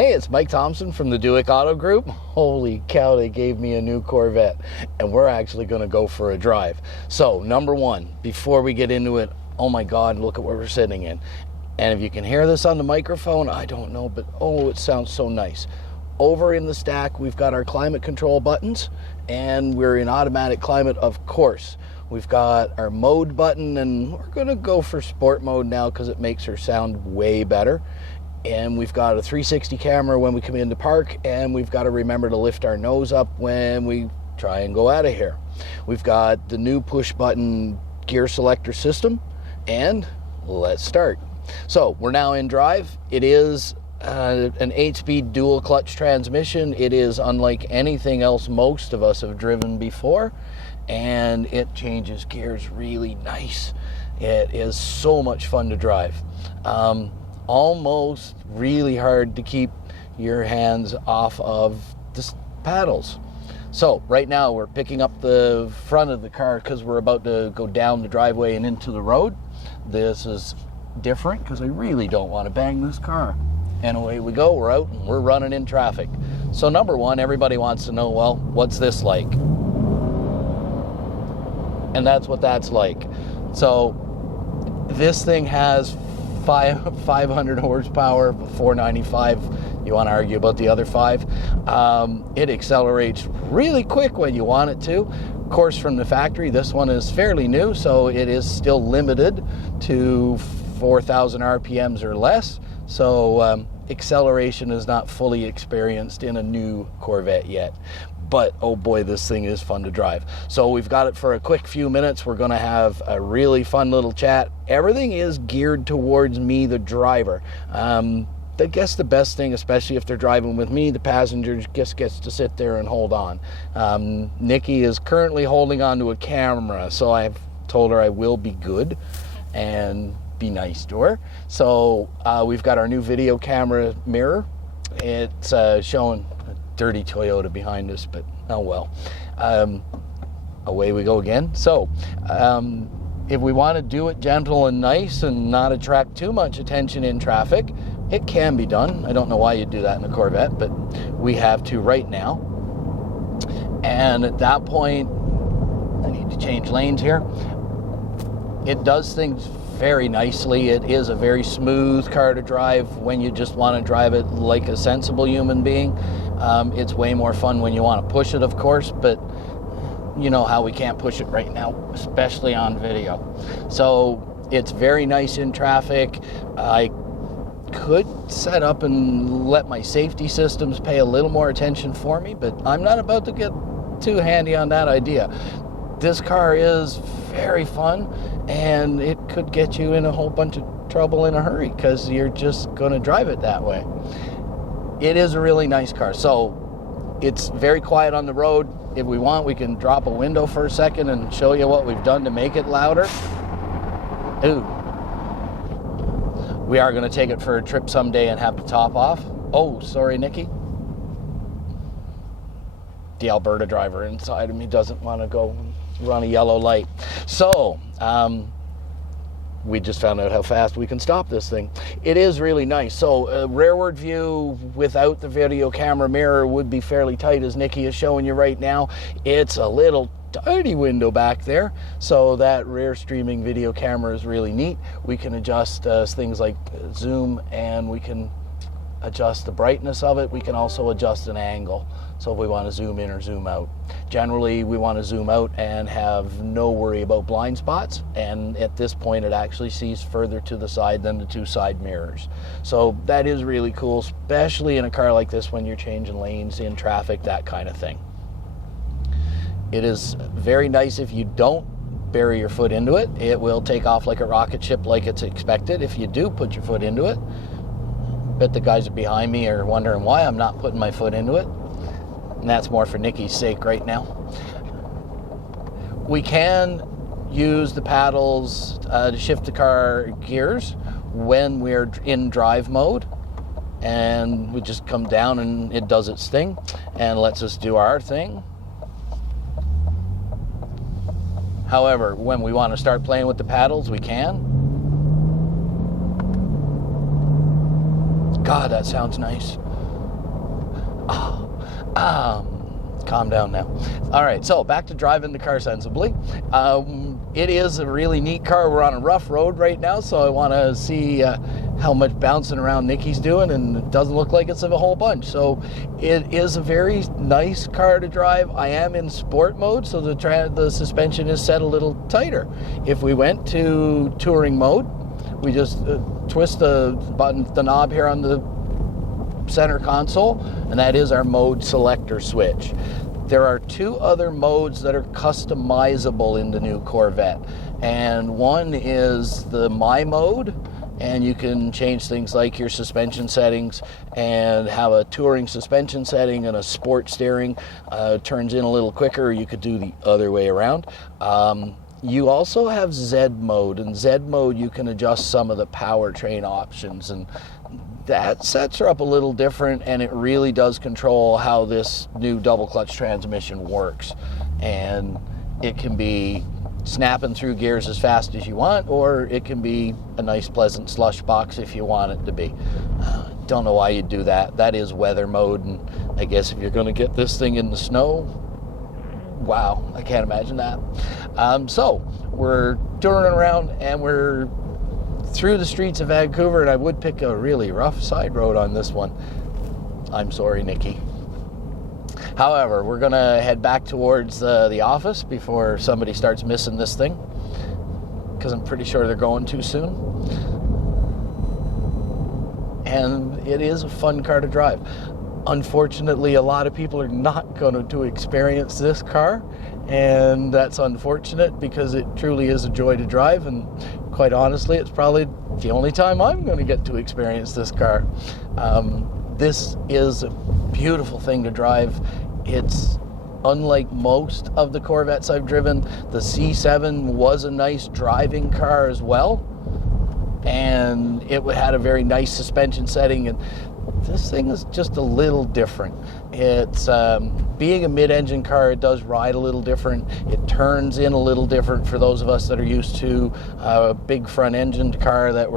Hey, it's Mike Thompson from the Dueck Auto Group. Holy cow, they gave me a new Corvette, and we're actually going to go for a drive. So, number one, before we get into it, oh my God, look at what we're sitting in. And if you can hear this on the microphone, I don't know, but oh, it sounds so nice. Over in the stack, we've got our climate control buttons, and we're in automatic climate, of course. We've got our mode button, and we're going to go for sport mode now because it makes her sound way better. And we've got a 360 camera when we come into park, and we've got to remember to lift our nose up when we try and go out of here. We've got the new push button gear selector system, and let's start. So we're now in drive. It is an 8-speed dual clutch transmission. It is unlike anything else most of us have driven before, and it changes gears really nice. It is so much fun to drive. Almost really hard to keep your hands off of the paddles. So right now we're picking up the front of the car because we're about to go down the driveway and into the road. This is different because I really don't want to bang this car. And away we go, we're out and we're running in traffic. So number one, everybody wants to know, well, what's this like? And that's what that's like. So this thing has 500 horsepower, 495. You want to argue about the other 5. It accelerates really quick when you want it to. Of course, from the factory, this one is fairly new, so it is still limited to 4,000 RPMs or less. So acceleration is not fully experienced in a new Corvette yet. But oh boy, this thing is fun to drive. So we've got it for a quick few minutes. We're going to have a really fun little chat. Everything is geared towards me, the driver. I guess the best thing, especially if they're driving with me, the passenger just gets to sit there and hold on. Nikki is currently holding on to a camera, so I've told her I will be good and be nice to her. So we've got our new video camera mirror. It's showing a dirty Toyota behind us, but oh well. Away we go again. So if we want to do it gentle and nice and not attract too much attention in traffic, it can be done. I don't know why you'd do that in a Corvette, but we have to right now. And at that point, I need to change lanes here. It does things very nicely. It is a very smooth car to drive when you just want to drive it like a sensible human being. It's way more fun when you want to push it, of course, but you know how we can't push it right now, especially on video. So it's very nice in traffic. I could set up and let my safety systems pay a little more attention for me, but I'm not about to get too handy on that idea. This car is very fun, and it could get you in a whole bunch of trouble in a hurry because you're just going to drive it that way. It is a really nice car. So it's very quiet on the road. If we want, we can drop a window for a second and show you what we've done to make it louder. Ooh. We are going to take it for a trip someday and have the top off. Oh, sorry, Nikki. The Alberta driver inside of me doesn't want to go run a yellow light. So, we just found out how fast we can stop this thing. It is really nice. So, a rearward view without the video camera mirror would be fairly tight, as Nikki is showing you right now. It's a little tiny window back there, so that rear streaming video camera is really neat. We can adjust things like zoom, and we can adjust the brightness of it. We can also adjust an angle, so if we want to zoom in or zoom out. Generally, we want to zoom out and have no worry about blind spots, and at this point it actually sees further to the side than the 2 side mirrors. So that is really cool, especially in a car like this when you're changing lanes in traffic, that kind of thing. It is very nice if you don't bury your foot into it. It will take off like a rocket ship like it's expected. If you do put your foot into it, bet the guys behind me are wondering why I'm not putting my foot into it. And that's more for Nikki's sake right now. We can use the paddles to shift the car gears when we're in drive mode. And we just come down and it does its thing and lets us do our thing. However, when we want to start playing with the paddles, we can. God, that sounds nice. Calm down now. All right, so back to driving the car sensibly. It is a really neat car. We're on a rough road right now, so I want to see how much bouncing around Nikki's doing, and it doesn't look like it's a whole bunch. So it is a very nice car to drive. I am in sport mode, so the suspension is set a little tighter. If we went to touring mode, we just twist the knob here on the center console, and that is our mode selector switch. There are two other modes that are customizable in the new Corvette, and one is the My mode, and you can change things like your suspension settings and have a touring suspension setting and a sport steering. Turns in a little quicker. You could do the other way around. You also have Z mode, and Z mode you can adjust some of the powertrain options, and that sets her up a little different, and it really does control how this new double clutch transmission works. And it can be snapping through gears as fast as you want, or it can be a nice pleasant slush box if you want it to be. Don't know why you'd do that. That is weather mode, and I guess if you're going to get this thing in the snow, wow, I can't imagine that. So we're touring around, and we're through the streets of Vancouver, and I would pick a really rough side road on this one. I'm sorry, Nikki. However, we're gonna head back towards the office before somebody starts missing this thing, because I'm pretty sure they're going too soon. And it is a fun car to drive. Unfortunately, a lot of people are not going to experience this car, and that's unfortunate because it truly is a joy to drive, and quite honestly, it's probably the only time I'm going to get to experience this car. This is a beautiful thing to drive. It's unlike most of the Corvettes I've driven. The C7 was a nice driving car as well, and it had a very nice suspension setting, and this thing is just a little different. It's being a mid-engine car, it does ride a little different. It turns in a little different for those of us that are used to a big front-engined car that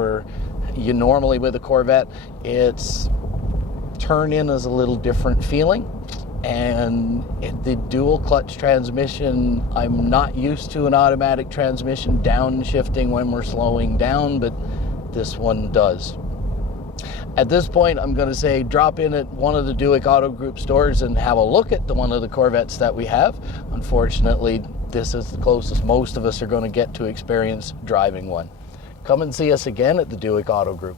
you normally with a Corvette. It's turn in is a little different feeling, and the dual clutch transmission, I'm not used to an automatic transmission downshifting when we're slowing down, but this one does. At this point, I'm going to say drop in at one of the Dueck Auto Group stores and have a look at one of the Corvettes that we have. Unfortunately, this is the closest most of us are going to get to experience driving one. Come and see us again at the Dueck Auto Group.